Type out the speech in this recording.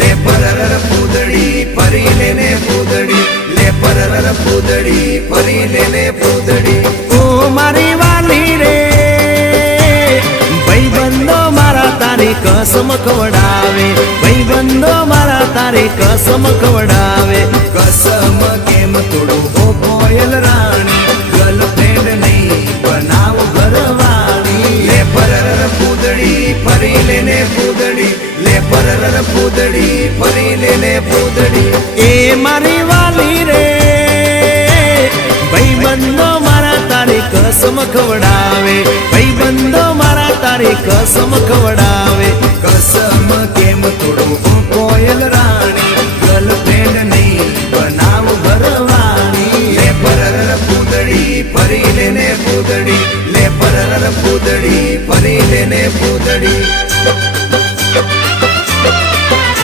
ले परर पूदड़ी परी लेने पूदड़ी ले परर पूदड़ी परी लेने पूदड़ी ओ मारी वाली रे भाई बंदो मारा तारी कसम खवडावे भाई बंदो मारा तारी कसम खवडावे कसम केम तोड़ो हो कोयल रानी गर्लफ्रेंड नहीं बनाओ घरवाली ले परर पूदड़ी परी लेने पूदड़ी ले परर पूदड़ी परी लेने पूदड़ी ए मारी वाली रे भाई बंदो मारा तारी कसम खवडावे भाई बंदो मारा तारी कसम खवडावे कसम